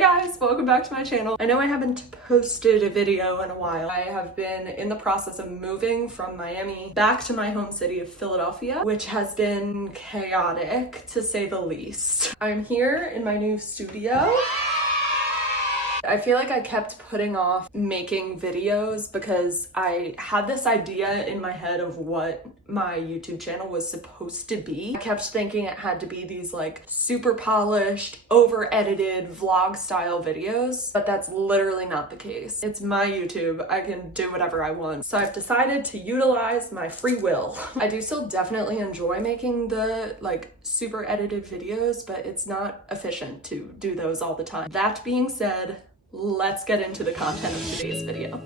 Hey guys, welcome back to my channel. I know I haven't posted a video in a while. I have been in the process of moving from Miami back to my home city of Philadelphia, which has been chaotic to say the least. I'm here in my new studio. I feel like I kept putting off making videos because I had this idea in my head of what my YouTube channel was supposed to be. I kept thinking it had to be these like super polished, over-edited vlog style videos, but that's literally not the case. It's my YouTube. I can do whatever I want. So I've decided to utilize my free will. I do still definitely enjoy making the like super edited videos, but it's not efficient to do those all the time. That being said, let's get into the content of today's video.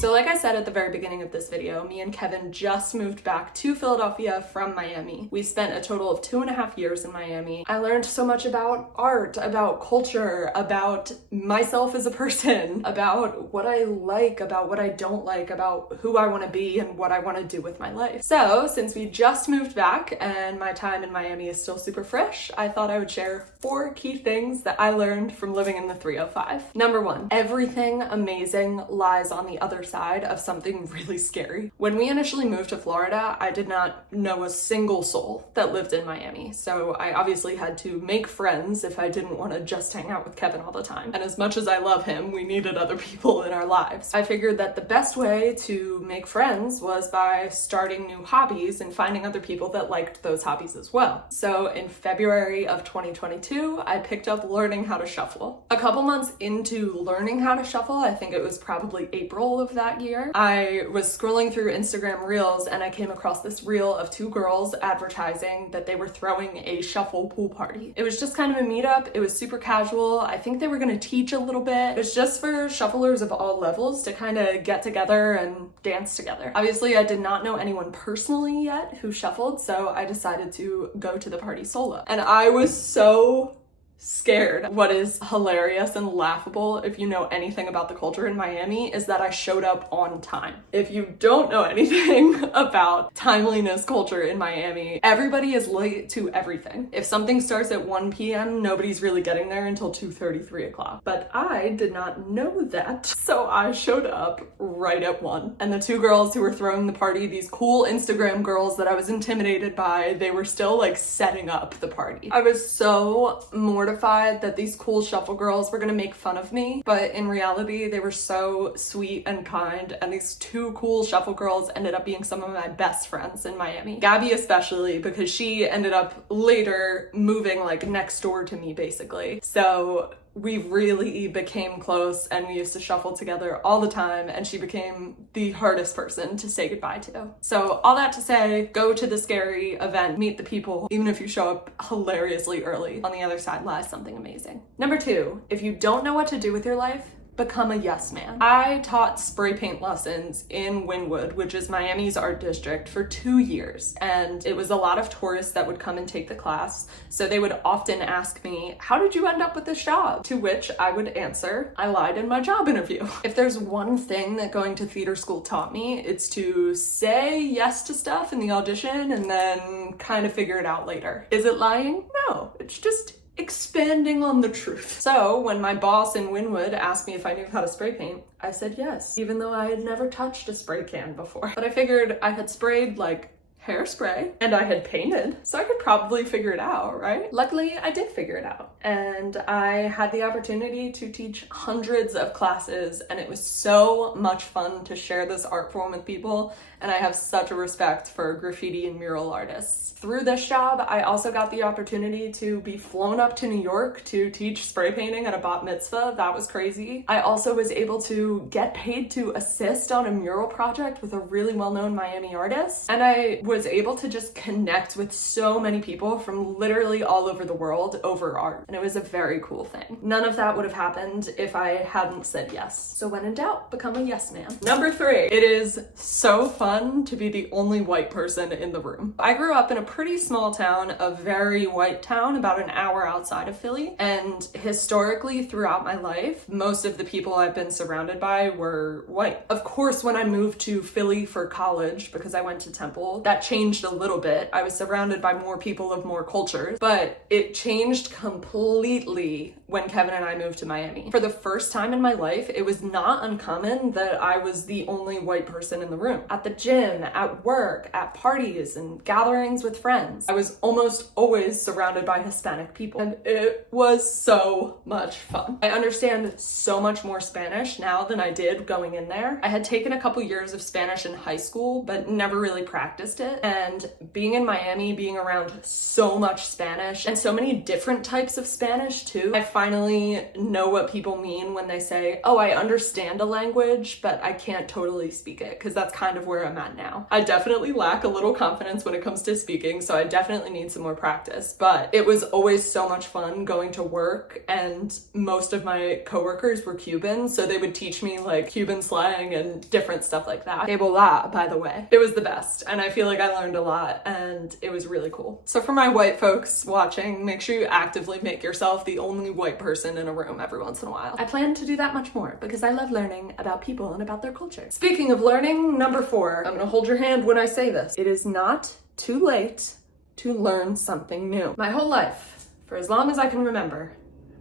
So like I said at the very beginning of this video, me and Kevin just moved back to Philadelphia from Miami. We spent a total of 2.5 years in Miami. I learned so much about art, about culture, about myself as a person, about what I like, about what I don't like, about who I want to be and what I want to do with my life. So since we just moved back and my time in Miami is still super fresh, I thought I would share 4 key things that I learned from living in the 305. Number 1, everything amazing lies on the other side of something really scary. When we initially moved to Florida, I did not know a single soul that lived in Miami. So I obviously had to make friends if I didn't want to just hang out with Kevin all the time. And as much as I love him, we needed other people in our lives. I figured that the best way to make friends was by starting new hobbies and finding other people that liked those hobbies as well. So in February of 2022, I picked up learning how to shuffle. A couple months into learning how to shuffle, I think it was probably April of that year, I was scrolling through Instagram Reels and I came across this reel of 2 girls advertising that they were throwing a shuffle pool party. It was just kind of a meetup. It was super casual. I think they were going to teach a little bit. It was just for shufflers of all levels to kind of get together and dance together. Obviously, I did not know anyone personally yet who shuffled, so I decided to go to the party solo. And I was so scared. What is hilarious and laughable, if you know anything about the culture in Miami, is that I showed up on time. If you don't know anything about timeliness culture in Miami, everybody is late to everything. If something starts at 1 p.m., nobody's really getting there until 2:30, 3 o'clock. But I did not know that, so I showed up right at 1. And the 2 girls who were throwing the party, these cool Instagram girls that I was intimidated by, they were still like setting up the party. I was so mortified that these cool shuffle girls were gonna make fun of me, but in reality they were so sweet and kind, and these 2 cool shuffle girls ended up being some of my best friends in Miami. Gabby especially, because she ended up later moving like next door to me basically. So we really became close and we used to shuffle together all the time, and she became the hardest person to say goodbye to. So all that to say, go to the scary event, meet the people, even if you show up hilariously early. On the other side lies something amazing. Number 2, if you don't know what to do with your life, become a yes man. I taught spray paint lessons in Wynwood, which is Miami's art district, for 2 years. And it was a lot of tourists that would come and take the class. So they would often ask me, how did you end up with this job? To which I would answer, I lied in my job interview. If there's one thing that going to theater school taught me, it's to say yes to stuff in the audition and then kind of figure it out later. Is it lying? No, it's just expanding on the truth. So when my boss in Wynwood asked me if I knew how to spray paint, I said yes, even though I had never touched a spray can before. But I figured I had sprayed like hairspray and I had painted, so I could probably figure it out, right? Luckily, I did figure it out, and I had the opportunity to teach hundreds of classes, and it was so much fun to share this art form with people, and I have such a respect for graffiti and mural artists. Through this job, I also got the opportunity to be flown up to New York to teach spray painting at a bat mitzvah. That was crazy. I also was able to get paid to assist on a mural project with a really well-known Miami artist, and I was able to just connect with so many people from literally all over the world over art, and it was a very cool thing. None of that would have happened if I hadn't said yes. So when in doubt, become a yes man. Number 3, it is so fun to be the only white person in the room. I grew up in a pretty small town, a very white town about an hour outside of Philly, and historically throughout my life, most of the people I've been surrounded by were white. Of course, when I moved to Philly for college, because I went to Temple, that That changed a little bit. I was surrounded by more people of more cultures, but it changed completely when Kevin and I moved to Miami. For the first time in my life, it was not uncommon that I was the only white person in the room. At the gym, at work, at parties, and gatherings with friends, I was almost always surrounded by Hispanic people, and it was so much fun. I understand so much more Spanish now than I did going in there. I had taken a couple years of Spanish in high school, but never really practiced it, and being in Miami, being around so much Spanish, and so many different types of Spanish too, I finally know what people mean when they say, oh, I understand a language, but I can't totally speak it, because that's kind of where I'm at now. I definitely lack a little confidence when it comes to speaking, so I definitely need some more practice, but it was always so much fun going to work, and most of my coworkers were Cuban, so they would teach me like Cuban slang and different stuff like that. Que bola, by the way. It was the best, and I feel like I learned a lot, and it was really cool. So for my white folks watching, make sure you actively make yourself the only white person in a room every once in a while. I plan to do that much more because I love learning about people and about their culture. Speaking of learning, number 4, I'm gonna hold your hand when I say this. It is not too late to learn something new. My whole life, for as long as I can remember,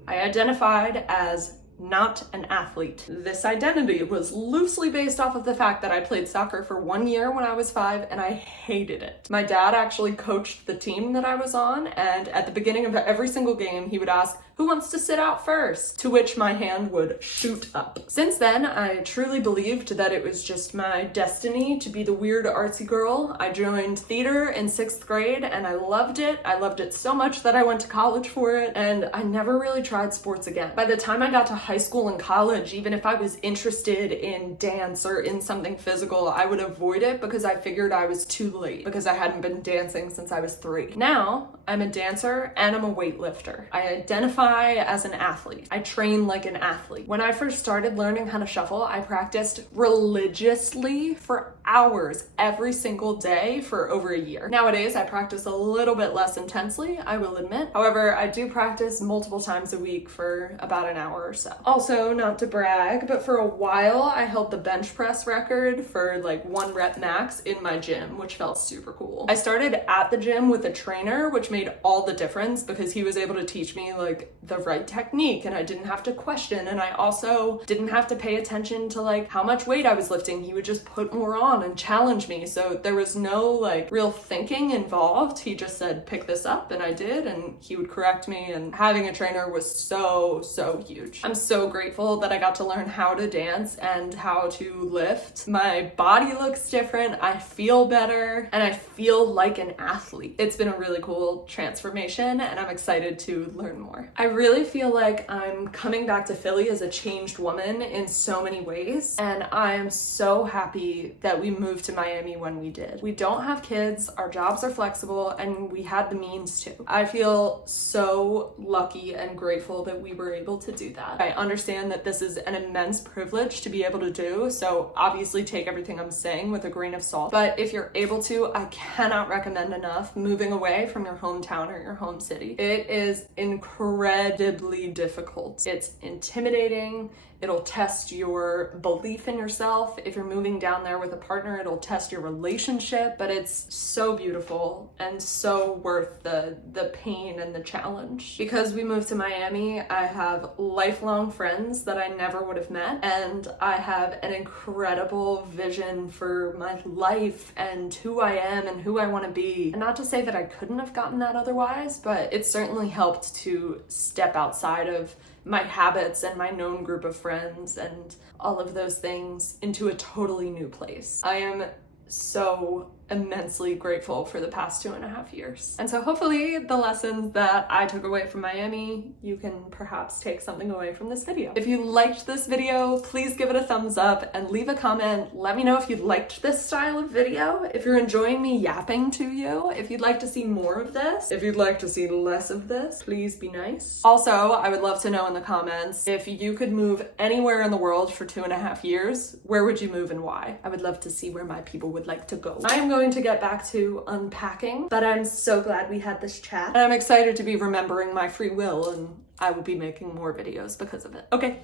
I identified as not an athlete. This identity was loosely based off of the fact that I played soccer for 1 year when I was 5 and I hated it. My dad actually coached the team that I was on, and at the beginning of every single game he would ask, who wants to sit out first? To which my hand would shoot up. Since then, I truly believed that it was just my destiny to be the weird artsy girl. I joined theater in 6th grade and I loved it. I loved it so much that I went to college for it, and I never really tried sports again. By the time I got to high school and college, even if I was interested in dance or in something physical, I would avoid it because I figured I was too late because I hadn't been dancing since I was 3. Now, I'm a dancer and I'm a weightlifter. I identify as an athlete. I train like an athlete. When I first started learning how to shuffle, I practiced religiously for hours every single day for over a year. Nowadays, I practice a little bit less intensely, I will admit. However, I do practice multiple times a week for about an hour or so. Also, not to brag, but for a while, I held the bench press record for like 1 rep max in my gym, which felt super cool. I started at the gym with a trainer, which made all the difference because he was able to teach me like the right technique and I didn't have to question, and I also didn't have to pay attention to like how much weight I was lifting. He would just put more on and challenge me, so there was no like real thinking involved. He just said pick this up and I did, and he would correct me, and having a trainer was so huge. I'm so grateful that I got to learn how to dance and how to lift. My body looks different, I feel better, and I feel like an athlete. It's been a really cool transformation and I'm excited to learn more. I really feel like I'm coming back to Philly as a changed woman in so many ways, and I am so happy that we moved to Miami when we did. We don't have kids, our jobs are flexible, and we had the means to. I feel so lucky and grateful that we were able to do that. I understand that this is an immense privilege to be able to do, so obviously take everything I'm saying with a grain of salt, but if you're able to, I cannot recommend enough moving away from your hometown or your home city. It is incredibly difficult. It's intimidating. It'll test your belief in yourself. If you're moving down there with a partner, it'll test your relationship, but it's so beautiful and so worth the pain and the challenge. Because we moved to Miami, I have lifelong friends that I never would have met, and I have an incredible vision for my life and who I am and who I want to be. And not to say that I couldn't have gotten that otherwise, but it certainly helped to step outside of my habits and my known group of friends and all of those things into a totally new place. I am so immensely grateful for the past 2.5 years. And so hopefully the lessons that I took away from Miami, you can perhaps take something away from this video. If you liked this video, please give it a thumbs up and leave a comment. Let me know if you liked this style of video, if you're enjoying me yapping to you, if you'd like to see more of this, if you'd like to see less of this, please be nice. Also, I would love to know in the comments, if you could move anywhere in the world for 2.5 years, where would you move and why? I would love to see where my people would like to go. I am going to get back to unpacking, but I'm so glad we had this chat. And I'm excited to be remembering my free will, and I will be making more videos because of it. Okay,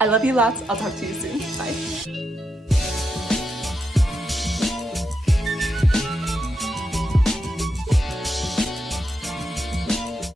I love you lots. I'll talk to you soon. Bye.